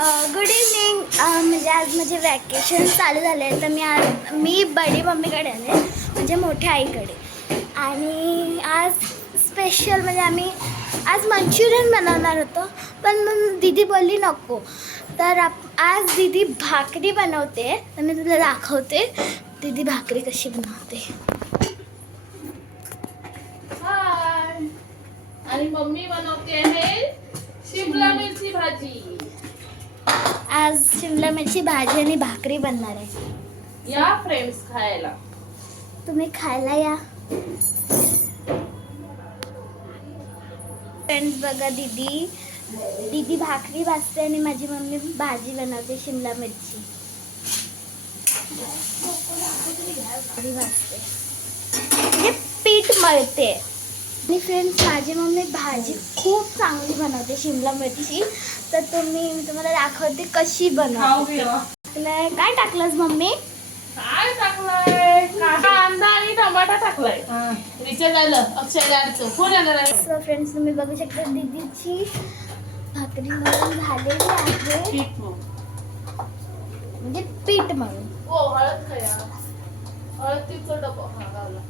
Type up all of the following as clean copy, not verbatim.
Good evening. म्हणजे आज माझे वॅकेशन चालू झाले आहे, तर मी बडी मम्मीकडे आले, म्हणजे मोठ्या आईकडे. आणि आज स्पेशल म्हणजे आम्ही आज मंचुरियन बनवणार होतो, पण दीदी बोलली नको. तर आज दीदी भाकरी बनवते, तर मी तुला दाखवते दीदी भाकरी कशी बनवते. आणि मम्मी बनवते आहे शिमला मिरची भाजी. आज शिमला मिरची भाजी आणि भाकरी बनणार आहे. या फ्रेंड्स खायला. तुम्ही खायला या. फ्रेंड्स बघा, दीदी भाकरी भाजते आणि माझी मम्मी भाजी बनवते शिमला मिरची. भाकरी भाजते म्हणजे पीठ मळते. आणि फ्रेंड्स माझी मम्मी भाजी खूप चांगली बनवते शिमला मिरची, तर मी तुम्हाला दाखवते कशी बनवते. काय टाकलंस मम्मी? काय टाकलंय? कांदा आणि टमाटा टाकलाय. रिचार्ज आलं अक्षयला फोन आला. सो फ्रेंड्स तुम्ही बघू शकता दीदीची भाकरी मळून झालेली आहे, म्हणजे पीठ मळून. हो, हळद खाया. हळदीचं डबा गावला.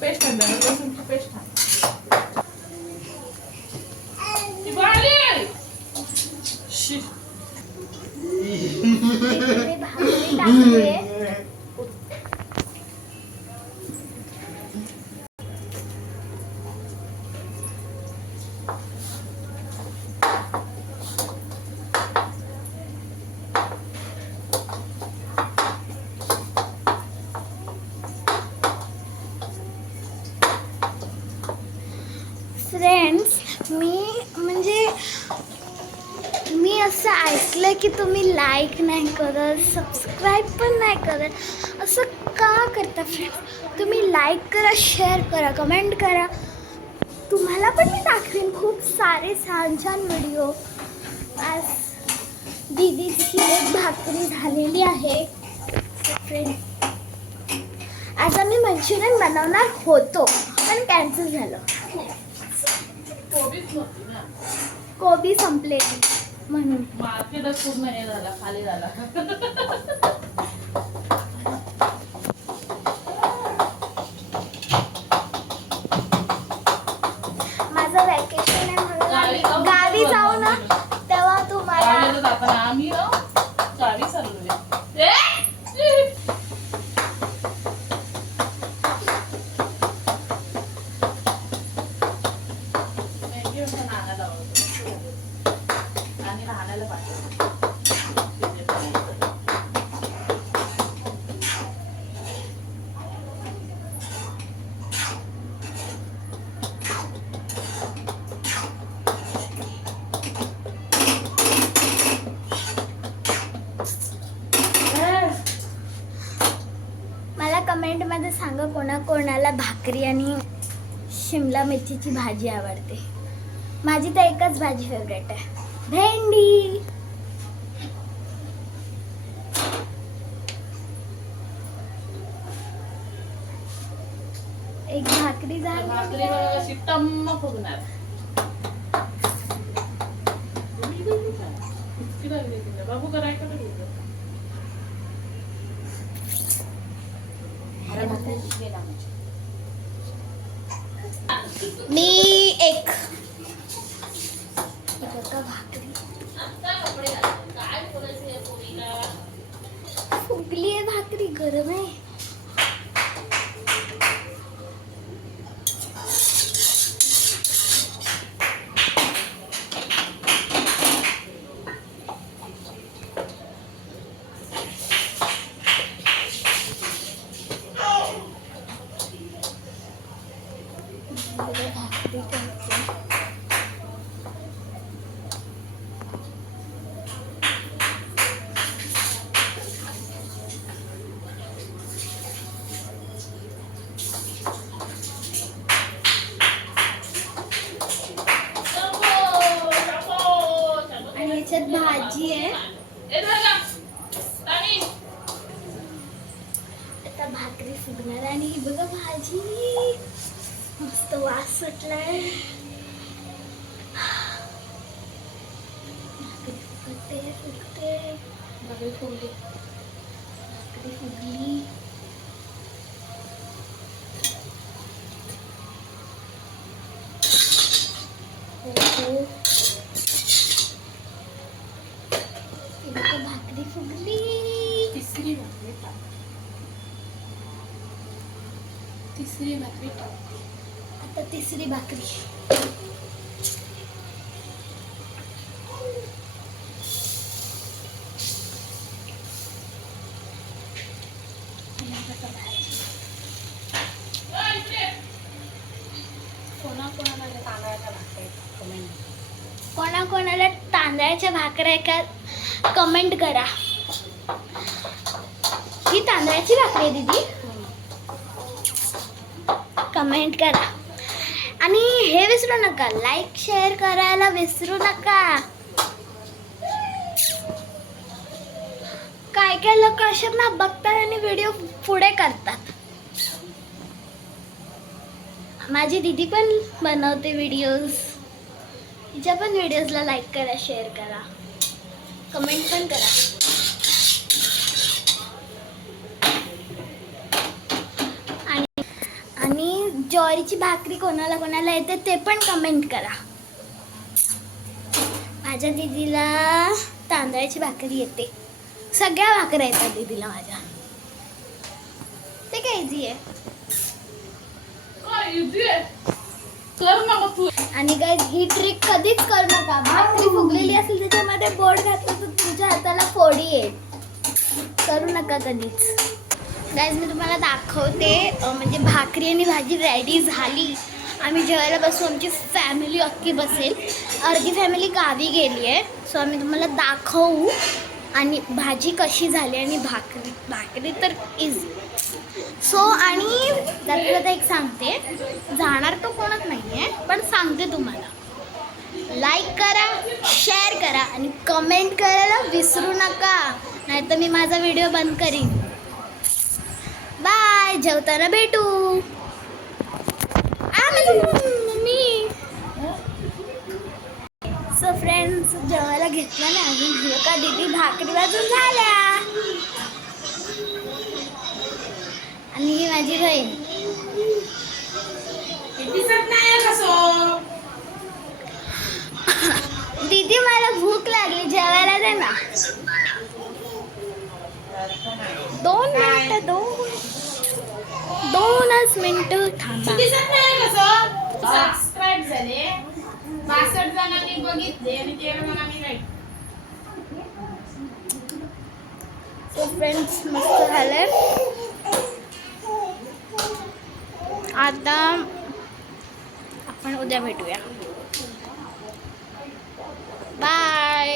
पेस्ट लसूणची पेस्ट भाकरी टाकते. फ्रेंड्स मी असं ऐकलं की तुम्ही लाईक नाही करत, सबस्क्राईब पण नाही करत. असं का करता फ्रेंड्स? तुम्ही लाईक करा, शेअर करा, कमेंट करा. तुम्हाला पण मी दाखवेन खूप सारे छान छान व्हिडिओ. आज दीदीची एक भाकरी झालेली आहे. फ्रेंड्स आज आम्ही मंचुरियन बनवणार होतो, पण कॅन्सल झालं. कोबी संपलेली म्हणून. मार्केटच पूर्ण हे झाला, खाली झाला. माझं वॅकेशन आहे म्हणून गावी जाऊ ना, तेव्हा तुम्हाला आम्ही गावी चाललो. आणि राहण्याला पाहिजे. मला कमेंटमध्ये सांगा कोणाकोणाला भाकरी आणि शिमला मिरचीची भाजी आवडते. माझी तर एकच भाजी फेवरेट आहे, भेंडी. एक भाकरी भाकरी अशी टम्म फुगणार. बाबू करायचं मी एक भाकरी फुगली आहे, भाकरी गरम आहे. भाकरी करते. याच्यात भाजी आहे. आता भाकरी फुगणार आणि ही बघा भाजी मस्त वास सुटलाय. भाकरी फुगते भाकरी फुगली. भाकरी फुगली. तिसरी भाकरी आता तिसरी भाकरी. कोणाकोणाला तांदळाच्या भाकऱ्या का कमेंट करा. ही तांदळाची भाकरी आहे दीदी, कमेंट करा. आणि हे विसरू नका, लाईक शेअर करायला विसरू नका. काय काय लोक असे ना बघतात आणि व्हिडिओ पुढे करतात. माझी दीदी पण बनवते व्हिडिओज. तिच्या पण व्हिडिओजला लाईक करा, शेअर करा, कमेंट पण करा. आणि ज्वारीची भाकरी कोणाला कोणाला येते ते पण कमेंट करा. माझ्या दीदीला तांदळाची भाकरी येते. सगळ्या भाकऱ्या येतात दीदीला माझ्या. ते काय इझी आहे. आणि गाईज ही ट्रिक कधीच करू नका. भाकरी फुगलेली असेल त्याच्यामध्ये बोट घातलं तर तुमच्या हाताला फोडी येईल. करू नका कधीच. गाईज मी तुम्हाला दाखवते. म्हणजे भाकरी आणि भाजी रेडी झाली. आम्ही जेवायला बसू. आमची फॅमिली अख्खी बसेल. अर्धी फॅमिली गावी गेली आहे. सो आम्ही तुम्हाला दाखवू. आणि भाजी कशी झाली आणि भाकरी तर इझी. सो आणि त्यातलं एक सांगते, जाणार तो कोणच नाही आहे पण सांगते तुम्हाला, लाईक करा, शेअर करा आणि कमेंट करायला विसरू नका, नाहीतर मी माझा व्हिडिओ बंद करीन. बाय. जेवताना भेटू. मम्मी. सो फ्रेंड्स, जेवायला घेतला नाही अजून. का दीदी भाकरी वाजून झाल्या. आणि ही माझी बहीण. दीदी मला भूक लागली, जेवायला दे ना. 2 मिनिटं थांबा. सबस्क्राईब झाले 62 जणांनी बघितले आणि 13 जणांनी लाईक. सो फ्रेंड्स, मस्त झालंय. आता आपण उद्या भेटूया. बाय.